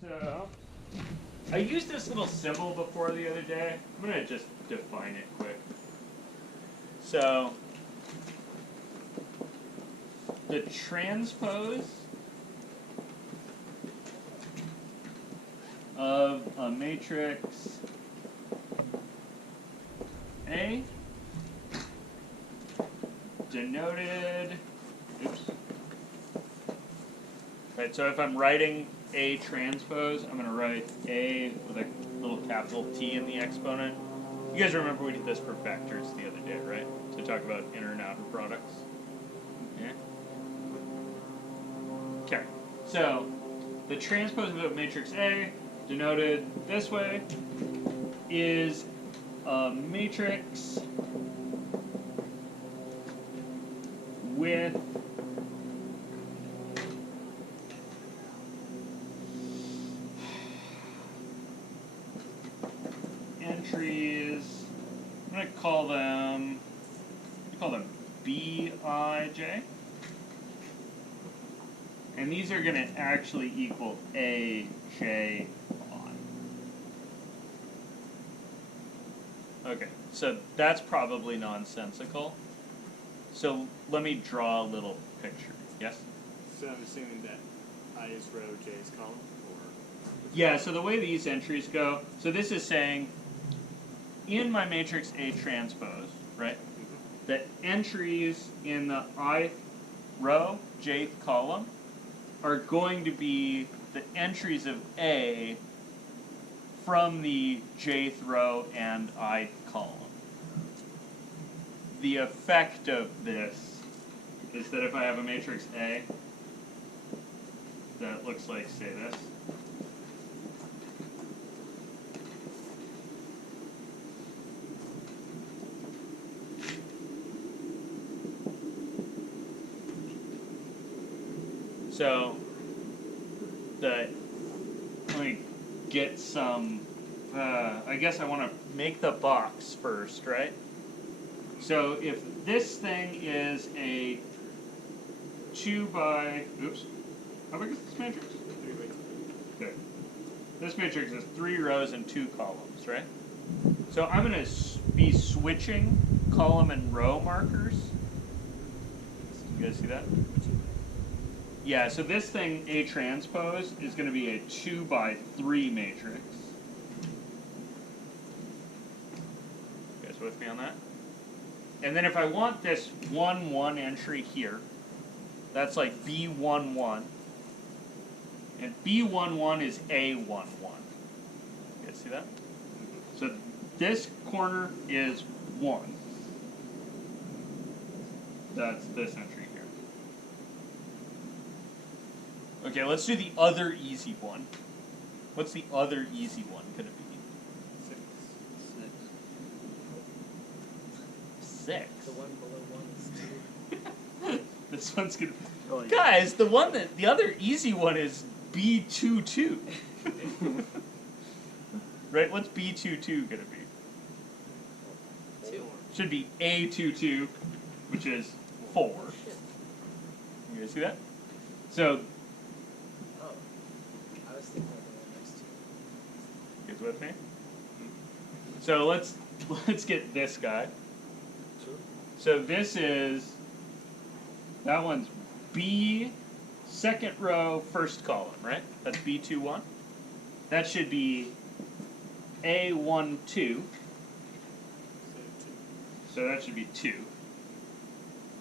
So, I used this little symbol before the other day. I'm going to just define it quick. So, the transpose of a matrix A denoted, oops. Right, so if I'm writing A transpose, I'm going to write A with a little capital T in the exponent. You guys remember we did this for vectors the other day, right? To talk about inner and outer products. Yeah? Okay, so the transpose of a matrix A, denoted this way, is a matrix with entries. I'm going to call them Bij, and these are going to actually equal Aj I. Okay, so that's probably nonsensical. So let me draw a little picture. Yes? So I'm assuming that I is row, J is column, or? Yeah, so the way these entries go, so this is saying, in my matrix A transpose, right, the entries in the ith row, jth column, are going to be the entries of A from the jth row and ith column. The effect of this is that if I have a matrix A that looks like, say, this, so let me get some, I guess I want to make the box first, right? So if this thing is a 2 by, oops, how big is this matrix? 3 by 2. Okay. This matrix is 3 rows and 2 columns, right? So I'm going to be switching column and row markers. You guys see that? Yeah, so this thing, A transpose, is going to be a 2 by 3 matrix. You guys with me on that? And then if I want this 1-1 entry here, that's like B11. And B11 is A11. You guys see that? So this corner is 1. That's this entry here. Okay, let's do the other easy one. What's the other easy one going to be? 6. The one below 1 is 2. This one's going to... Oh, yeah. Guys, the other easy one is B22. Right, what's B22 going to be? 2. Should be A22, which is 4. You guys see that? So, Oh. I was thinking of the one next to you guys with me? So let's get this guy. Sure. So this is, that one's B, second row, first column, right? That's B21. That should be A12. So that should be 2. You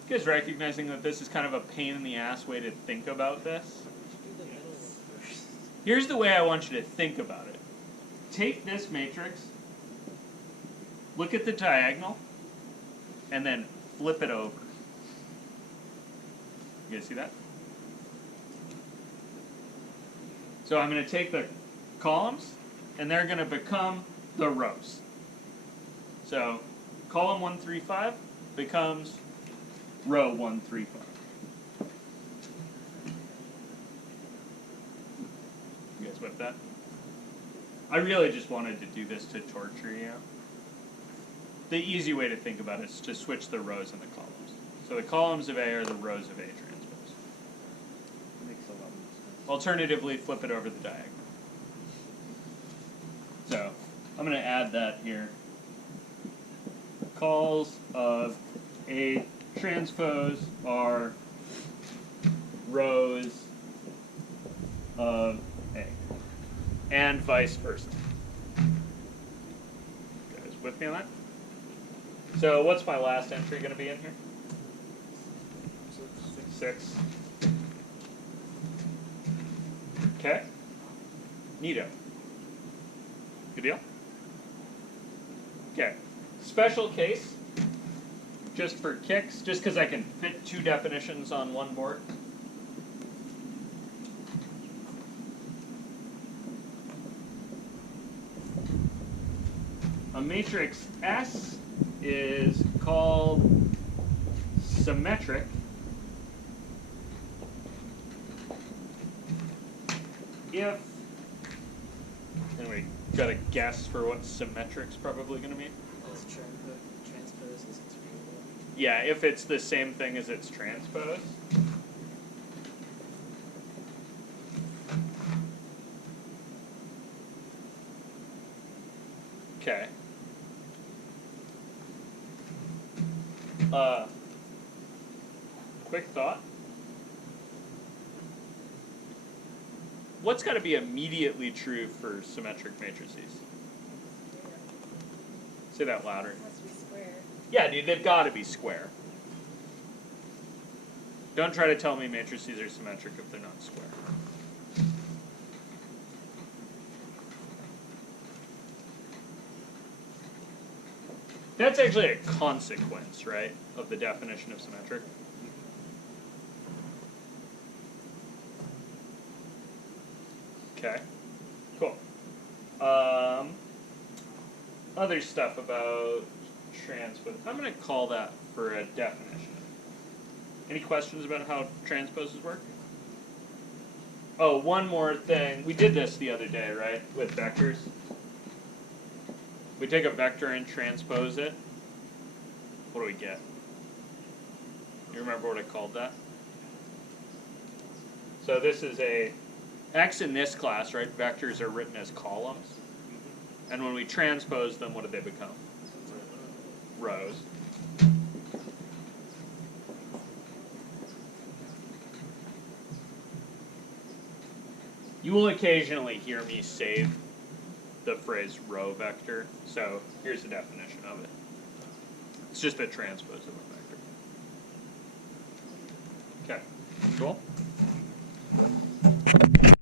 guys recognizing that this is kind of a pain in the ass way to think about this? Do the middle one first. Here's the way I want you to think about it. Take this matrix, look at the diagonal, and then flip it over. You guys see that? So I'm going to take the columns, and they're going to become the rows. So column 135 becomes row 135. You guys with that? I really just wanted to do this to torture you. The easy way to think about it is to switch the rows and the columns. So the columns of A are the rows of A transpose. Makes a lot more sense. Alternatively, flip it over the diagonal. So I'm going to add that here. Calls of a transpose are rows of A, and vice versa. You guys with me on that? So what's my last entry going to be in here? 6. Okay. Neato. Good deal? Okay. Special case, just for kicks, just because I can fit 2 definitions on one board. A matrix S is called symmetric if, and we got a guess for what symmetric's probably going to mean. As transpose is its real. Yeah, if it's the same thing as its transpose. Okay. Quick thought. What's got to be immediately true for symmetric matrices? Say that louder. It has to be square. Yeah, dude, they've got to be square. Don't try to tell me matrices are symmetric if they're not square. That's actually a consequence, right, of the definition of symmetric. Okay, cool. Other stuff about transpose. I'm going to call that for a definition. Any questions about how transposes work? Oh, one more thing. We did this the other day, right, with vectors. We take a vector and transpose it. What do we get? You remember what I called that? So this is a X in this class, right? Vectors are written as columns. And when we transpose them, what do they become? Rows. You will occasionally hear me save the phrase row vector. So here's the definition of it. It's just a transpose of a vector. Okay, cool.